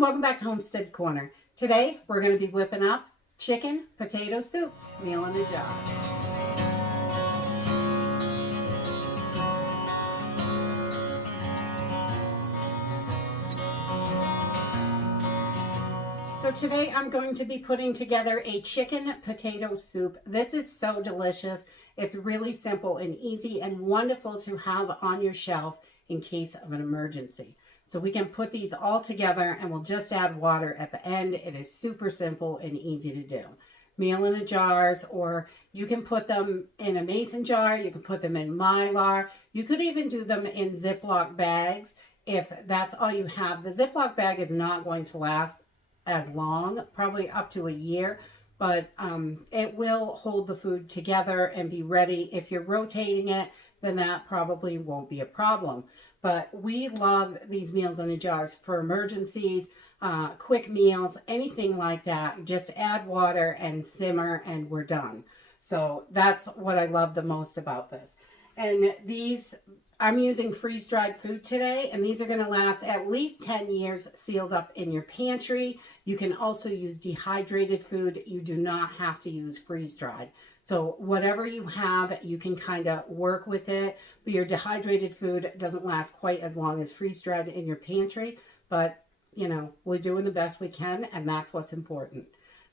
welcome back to Homestead Corner. Today we're going to be whipping up chicken potato soup, meal in a jar. So today I'm going to be putting together a chicken potato soup. This is so delicious. It's really simple and easy and wonderful to have on your shelf in case of an emergency. So we can put these all together and we'll just add water at the end. It is super simple and easy to do. Meal in a jars, or you can put them in a mason jar. You can put them in Mylar. You could even do them in Ziploc bags if that's all you have. The Ziploc bag is not going to last as long, probably up to a year, but it will hold the food together and be ready. If you're rotating it, then that probably won't be a problem. But we love these meals in the jars for emergencies, quick meals, anything like that. Just add water and simmer and we're done. So that's what I love the most about this. And these, I'm using freeze-dried food today, and these are going to last at least 10 years sealed up in your pantry. You can also use dehydrated food. You do not have to use freeze-dried. So whatever you have, you can kind of work with it. But your dehydrated food doesn't last quite as long as freeze-dried in your pantry. But, you know, we're doing the best we can, and that's what's important.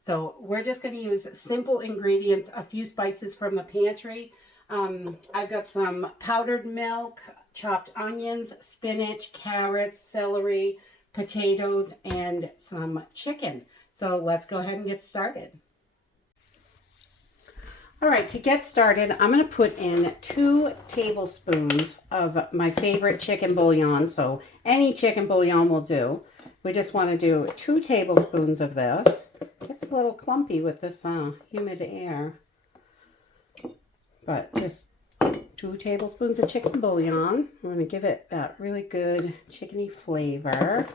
So we're just going to use simple ingredients, a few spices from the pantry. I've got some powdered milk, chopped onions, spinach, carrots, celery, potatoes, and some chicken. So let's go ahead and get started. All right, to get started, I'm going to put in 2 tablespoons of my favorite chicken bouillon. So any chicken bouillon will do. We just want to do 2 tablespoons of this. It gets a little clumpy with this humid air. But just 2 tablespoons of chicken bouillon. I'm going to give it that really good chickeny flavor.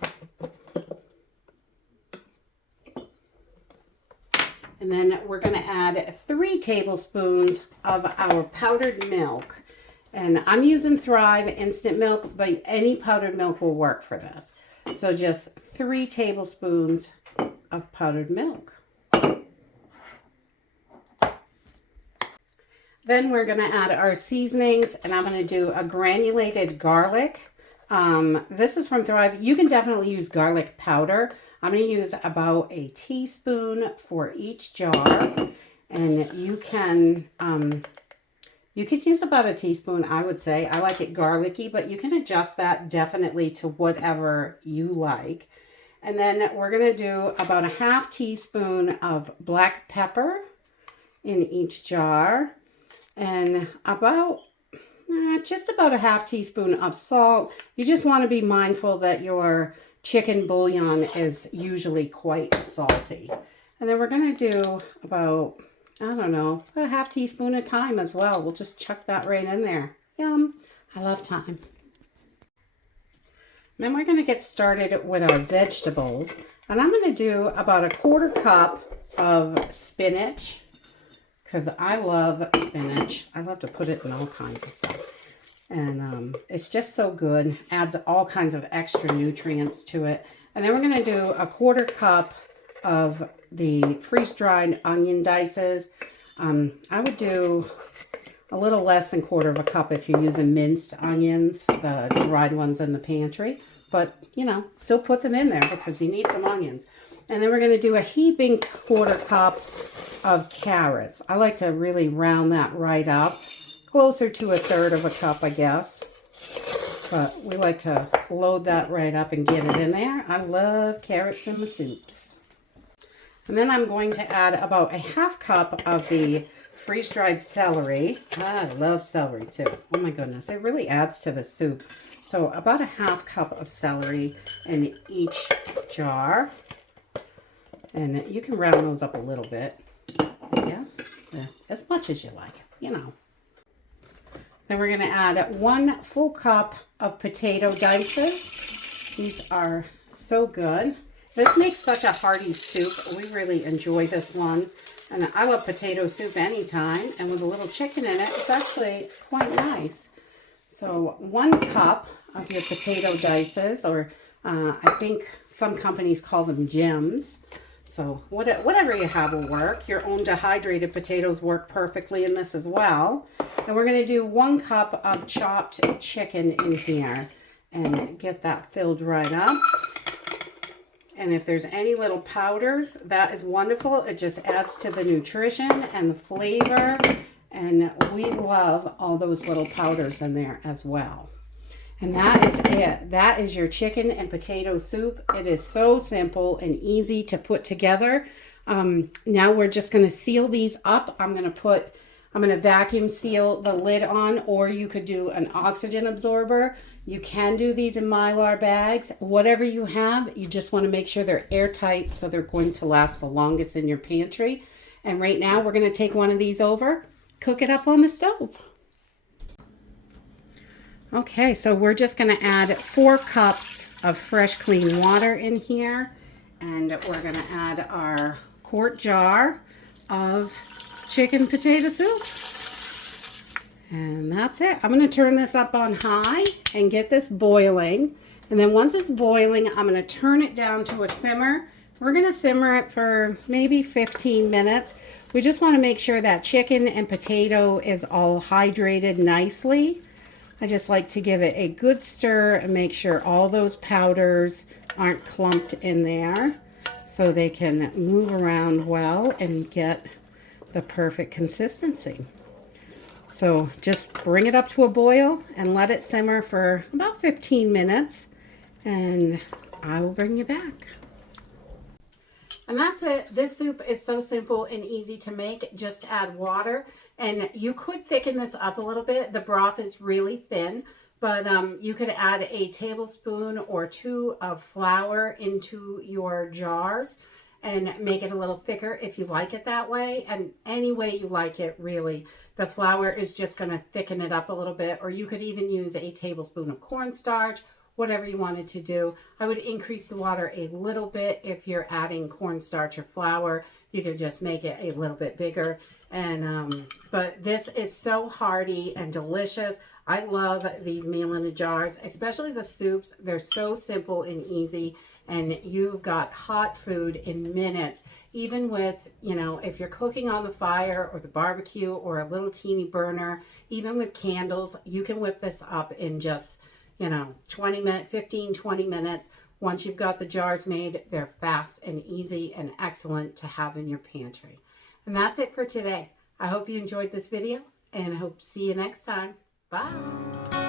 And then we're going to add 3 tablespoons of our powdered milk. And I'm using Thrive instant milk, but any powdered milk will work for this. So just 3 tablespoons of powdered milk. Then we're going to add our seasonings, and I'm going to do a granulated garlic. This is from Thrive. You can definitely use garlic powder. I'm going to use about a teaspoon for each jar, and you can use about a teaspoon, I would say. I like it garlicky, but you can adjust that definitely to whatever you like. And then we're going to do about a half teaspoon of black pepper in each jar, and about just about a half teaspoon of salt. You just want to be mindful that your chicken bouillon is usually quite salty. And then we're going to do about, I don't know, a half teaspoon of thyme as well. We'll just chuck that right in there. Yum. I love thyme. Then we're going to get started with our vegetables. And I'm going to do about a 1/4 cup of spinach, because I love spinach. I love to put it in all kinds of stuff. And it's just so good. Adds all kinds of extra nutrients to it. And then we're going to do a 1/4 cup of the freeze-dried onion dices. I would do a little less than 1/4 cup if you're using minced onions, the dried ones in the pantry. But, you know, still put them in there because you need some onions. And then we're going to do a heaping 1/4 cup of carrots. I like to really round that right up. Closer to 1/3 cup, I guess. But we like to load that right up and get it in there. I love carrots in my soups. And then I'm going to add about a 1/2 cup of the freeze-dried celery. I love celery too. Oh my goodness, it really adds to the soup. So about a 1/2 cup of celery in each jar. And you can round those up a little bit. Yes, as much as you like, you know. Then we're going to add 1 full cup of potato dices. These are so good. This makes such a hearty soup. We really enjoy this one. And I love potato soup anytime. And with a little chicken in it, it's actually quite nice. So 1 cup of your potato dices, or I think some companies call them gems. So whatever you have will work. Your own dehydrated potatoes work perfectly in this as well. And we're going to do 1 cup of chopped chicken in here and get that filled right up. And if there's any little powders, that is wonderful. It just adds to the nutrition and the flavor. And we love all those little powders in there as well. And that is it. That is your chicken and potato soup. It is so simple and easy to put together. Now we're just going to seal these up. I'm going to vacuum seal the lid on, or you could do an oxygen absorber. You can do these in Mylar bags. Whatever you have, you just want to make sure they're airtight so they're going to last the longest in your pantry. And right now we're going to take one of these over, cook it up on the stove. Okay, so we're just going to add 4 cups of fresh clean water in here, and we're going to add our quart jar of chicken potato soup. And that's it. I'm going to turn this up on high and get this boiling. And then once it's boiling, I'm going to turn it down to a simmer. We're going to simmer it for maybe 15 minutes. We just want to make sure that chicken and potato is all hydrated nicely. I just like to give it a good stir and make sure all those powders aren't clumped in there so they can move around well and get the perfect consistency. So just bring it up to a boil and let it simmer for about 15 minutes and I will bring you back. And that's it. This soup is so simple and easy to make. Just add water, and you could thicken this up a little bit. The broth is really thin, but you could add a tablespoon or 2 of flour into your jars and make it a little thicker if you like it that way. And any way you like it, really. The flour is just going to thicken it up a little bit, or you could even use a tablespoon of cornstarch. Whatever you wanted to do. I would increase the water a little bit if you're adding cornstarch or flour. You could just make it a little bit bigger. And but this is so hearty and delicious. I love these meal in a jars, especially the soups. They're so simple and easy, and you've got hot food in minutes. Even with, you know, if you're cooking on the fire or the barbecue or a little teeny burner, even with candles, you can whip this up in just 15, 20 minutes. Once you've got the jars made, they're fast and easy and excellent to have in your pantry. And that's it for today. I hope you enjoyed this video and I hope to see you next time. Bye.